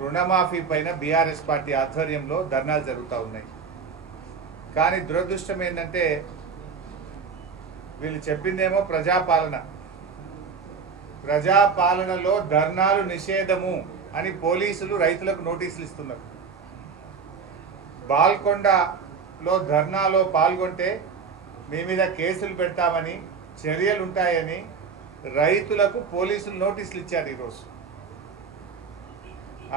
రుణమాఫీ పైన BRS party ఆధ్వర్యంలో ధర్నాలు జరుగుతూ ఉన్నాయి. కానీ దురదృష్టం ఏంటంటే వీళ్ళు చెప్పిందేమో ప్రజాపాలనలో ధర్నాలు నిషేధము అని పోలీసులు రైతులకు నోటీసులు ఇస్తున్నారు. బాల్కొండలో ధర్నాలో పాల్గొంటే మీ మీద కేసులు పెడతామని, చర్యలు ఉంటాయని రైతులకు పోలీసులు నోటీసులు ఇచ్చారు ఈరోజు.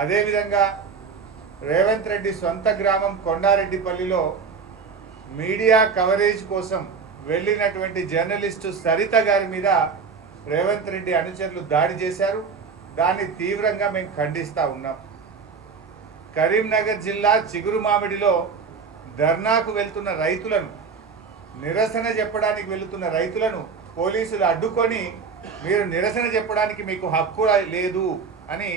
అదేవిధంగా రేవంత్ రెడ్డి సొంత గ్రామం కొండారెడ్డిపల్లిలో మీడియా కవరేజ్ కోసం వెళ్ళినటువంటి జర్నలిస్టు సరిత గారి మీద రేవంత్ రెడ్డి అనుచరులు దాడి చేశారు. దాన్ని తీవ్రంగా మేము ఖండిస్తూ ఉన్నాం. కరీంనగర్ జిల్లా చిగురుమామిడిలో ధర్నాకు వెళ్తున్న రైతులను, నిరసన చెప్పడానికి వెళుతున్న రైతులను పోలీసులు అడ్డుకొని మీరు నిరసన చెప్పడానికి మీకు హక్కు లేదు అని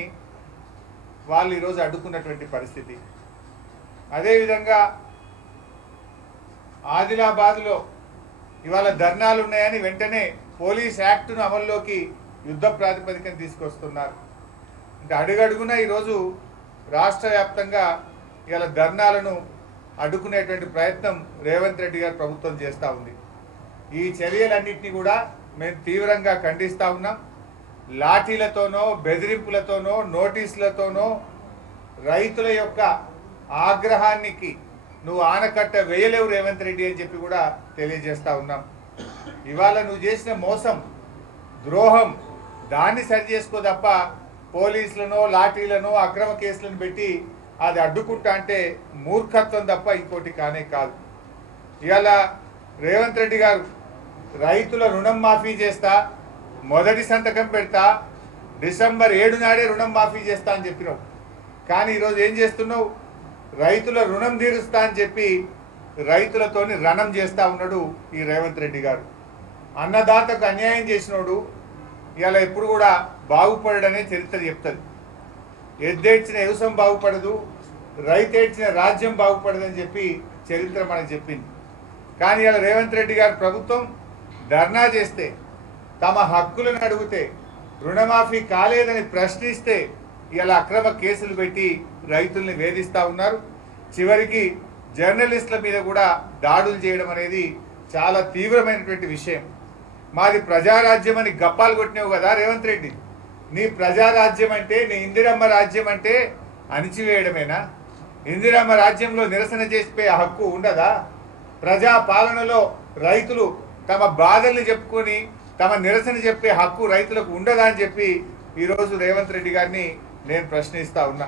వాళ్ళు ఈరోజు అడ్డుకున్నటువంటి పరిస్థితి. అదేవిధంగా ఆదిలాబాద్లో ఇవాళ ధర్నాలు ఉన్నాయని వెంటనే పోలీస్ యాక్ట్ను అమల్లోకి యుద్ధ ప్రాతిపదికన తీసుకొస్తున్నారు. అంటే అడుగడుగున ఈరోజు రాష్ట్ర వ్యాప్తంగా ఇవాళ ధర్నాలను అడ్డుకునేటువంటి ప్రయత్నం రేవంత్ రెడ్డి గారి ప్రభుత్వం చేస్తూ ఉంది. ఈ చర్యలన్నింటినీ కూడా మేము తీవ్రంగా ఖండిస్తూ ఉన్నాం. లాఠీలతోనో, బెదిరింపులతోనో, నోటీసులతోనో రైతుల యొక్క ఆగ్రహానికి నువ్వు ఆనకట్ట వేయలేవు రేవంత్ రెడ్డి అని చెప్పి కూడా తెలియజేస్తూ ఉన్నాం. ఇవాళ నువ్వు చేసిన మోసం, ద్రోహం, దాన్ని సరి చేసుకో తప్ప పోలీసులను, లాఠీలను, అక్రమ కేసులను పెట్టి అది అడ్డుకుంటా అంటే మూర్ఖత్వం తప్ప ఇంకోటి కానే కాదు. ఇవాళ రేవంత్ రెడ్డి గారు రైతుల రుణం మాఫీ చేస్తా, మొదటి సంతకం పెడతా, డిసెంబర్ 7 నాడే రుణం మాఫీ చేస్తా అని చెప్పినావు. కానీ ఈరోజు ఏం చేస్తున్నావు? రైతుల రుణం తీరుస్తా అని చెప్పి రైతులతోని రణం చేస్తూ ఉన్నాడు ఈ రేవంత్ రెడ్డి గారు. అన్నదాతకు అన్యాయం చేసినోడు ఇవాళ ఎప్పుడు కూడా బాగుపడడనే చరిత్ర చెప్తుంది. ఎద్దేడ్చిన వ్యవసాయం బాగుపడదు, రైతేడ్చిన రాజ్యం బాగుపడదని చెప్పి చరిత్ర మనకు చెప్పింది. కానీ ఇవాళ రేవంత్ రెడ్డి గారి ప్రభుత్వం ధర్నా చేస్తే, తమ హక్కులను అడిగితే, రుణమాఫీ కాలేదని ప్రశ్నిస్తే ఇలా అక్రమ కేసులు పెట్టి రైతుల్ని వేధిస్తూ ఉన్నారు. చివరికి జర్నలిస్టుల మీద కూడా దాడులు చేయడం అనేది చాలా తీవ్రమైనటువంటి విషయం. మాది ప్రజారాజ్యం అని గప్పాలు కొట్టినావు కదా రేవంత్ రెడ్డి. నీ ప్రజారాజ్యం అంటే, నీ ఇందిరమ్మ రాజ్యం అంటే అణిచివేయడమేనా? ఇందిరమ్మ రాజ్యంలో నిరసన చేసిపోయే హక్కు ఉండదా? ప్రజాపాలనలో రైతులు తమ బాధల్ని చెప్పుకొని తమ నిరసన చెప్పే హక్కు రైతులకు ఉండదా అని చెప్పి ఈరోజు రేవంత్ రెడ్డి గారిని నేను ప్రశ్నిస్తూ ఉన్నా.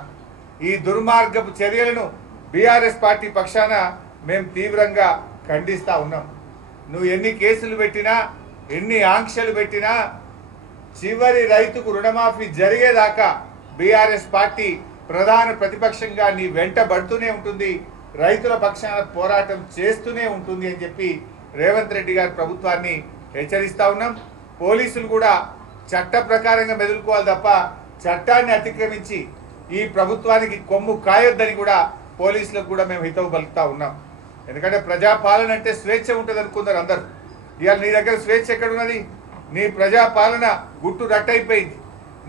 ఈ దుర్మార్గపు చర్యలను బీఆర్ఎస్ పార్టీ పక్షాన మేము తీవ్రంగా ఖండిస్తూ ఉన్నాం. నువ్వు ఎన్ని కేసులు పెట్టినా, ఎన్ని ఆంక్షలు పెట్టినా, చివరి రైతుకు రుణమాఫీ జరిగేదాకా బీఆర్ఎస్ పార్టీ ప్రధాన ప్రతిపక్షంగా నీ వెంట పడుతూనే ఉంటుంది, రైతుల పక్షాన పోరాటం చేస్తూనే ఉంటుంది అని చెప్పి రేవంత్ రెడ్డి గారి ప్రభుత్వాన్ని హెచ్చరిస్తూ ఉన్నాం. పోలీసులు కూడా చట్ట ప్రకారంగా మెదులుకోవాలి తప్ప చట్టాన్ని అతిక్రమించి ఈ ప్రభుత్వానికి కొమ్ము కాయొద్దని కూడా పోలీసులకు కూడా మేము హితవు పలుకుతా ఉన్నాం. ఎందుకంటే ప్రజాపాలన అంటే స్వేచ్ఛ ఉంటుంది అనుకున్నారు అందరు. ఇవాళ నీ దగ్గర స్వేచ్ఛ ఎక్కడున్నది? నీ ప్రజాపాలన గుట్టు రట్టయిపోయింది.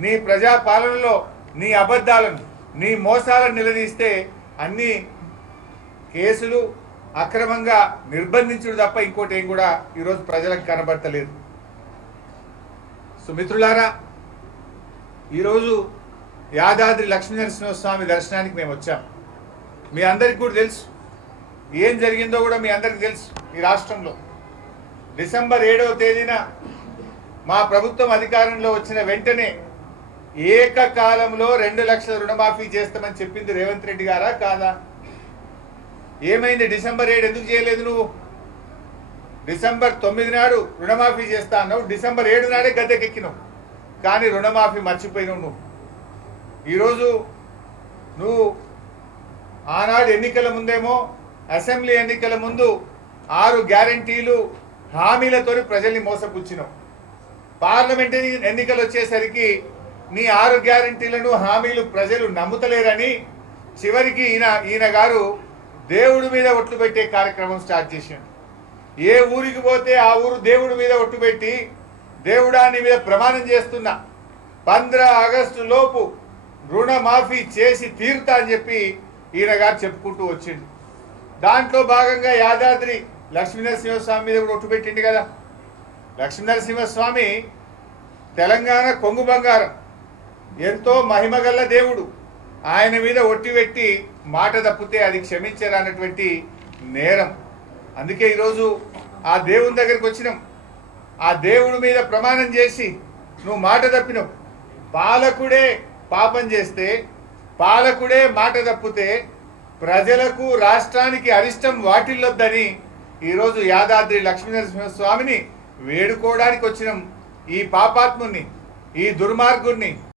నీ ప్రజాపాలనలో నీ అబద్ధాలను, నీ మోసాలను నిలదీస్తే అన్ని కేసులు, అక్రమంగా నిర్బంధించుడు తప్ప ఇంకోటి ఏం కూడా ఈరోజు ప్రజలకు కనబడతలేదు. సుమిత్రులారా, ఈరోజు యాదాద్రి లక్ష్మీనరసింహస్వామి దర్శనానికి మేము వచ్చాం. మీ అందరికీ కూడా తెలుసు ఏం జరిగిందో కూడా మీ అందరికీ తెలుసు. ఈ రాష్ట్రంలో డిసెంబర్ 7వ తేదీన మా ప్రభుత్వం అధికారంలో వచ్చిన వెంటనే ఏకకాలంలో 2 లక్షల రుణమాఫీ చేస్తామని చెప్పింది రేవంత్ రెడ్డి గారా కాదా? ఏమైంది? డిసెంబర్ 7 ఎందుకు చేయలేదు నువ్వు? డిసెంబర్ 9 నాడు రుణమాఫీ చేస్తా అన్నావు, డిసెంబర్ 7 నాడే గద్దెకెక్కినావు. కానీ రుణమాఫీ మర్చిపోయినావు నువ్వు. ఈరోజు నువ్వు ఆనాడు ఎన్నికల ముందేమో, అసెంబ్లీ ఎన్నికల ముందు 6 గ్యారంటీలు హామీలతో ప్రజల్ని మోసపుచ్చినావు. పార్లమెంట్ ఎన్నికలు వచ్చేసరికి నీ 6 గ్యారంటీలను, హామీలు ప్రజలు నమ్ముతలేరని చివరికి ఈయన గారు దేవుడి మీద ఒట్లు పెట్టే కార్యక్రమం స్టార్ట్ చేశాడు. ఏ ఊరికి పోతే ఆ ఊరు దేవుడి మీద ఒట్టు పెట్టి, దేవుడా నీ మీద ప్రమాణం చేస్తున్నా, 15 ఆగస్టు లోపు రుణమాఫీ చేసి తీరుతా అని చెప్పి ఈయన గారు చెప్పుకుంటూ వచ్చిండు. దాంట్లో భాగంగా యాదాద్రి లక్ష్మీనరసింహస్వామి మీద కూడా ఒట్టు పెట్టిండు కదా. లక్ష్మీనరసింహస్వామి తెలంగాణ కొంగు బంగారం, ఎంతో మహిమగల్ల దేవుడు. ఆయన మీద ఒట్టి పెట్టి మాట తప్పితే అది క్షమించరానటువంటి నేరం. అందుకే ఈరోజు ఆ దేవుని దగ్గరికి వచ్చినాం. ఆ దేవుడి మీద ప్రమాణం చేసి నువ్వు మాట తప్పినావు. పాలకుడే పాపం చేస్తే, పాలకుడే మాట తప్పితే ప్రజలకు రాష్ట్రానికి అరిష్టం వాటిల్లొద్దని ఈరోజు యాదాద్రి లక్ష్మీనరసింహస్వామిని వేడుకోవడానికి వచ్చినాం. ఈ పాపాత్ముని, ఈ దుర్మార్గుణ్ణి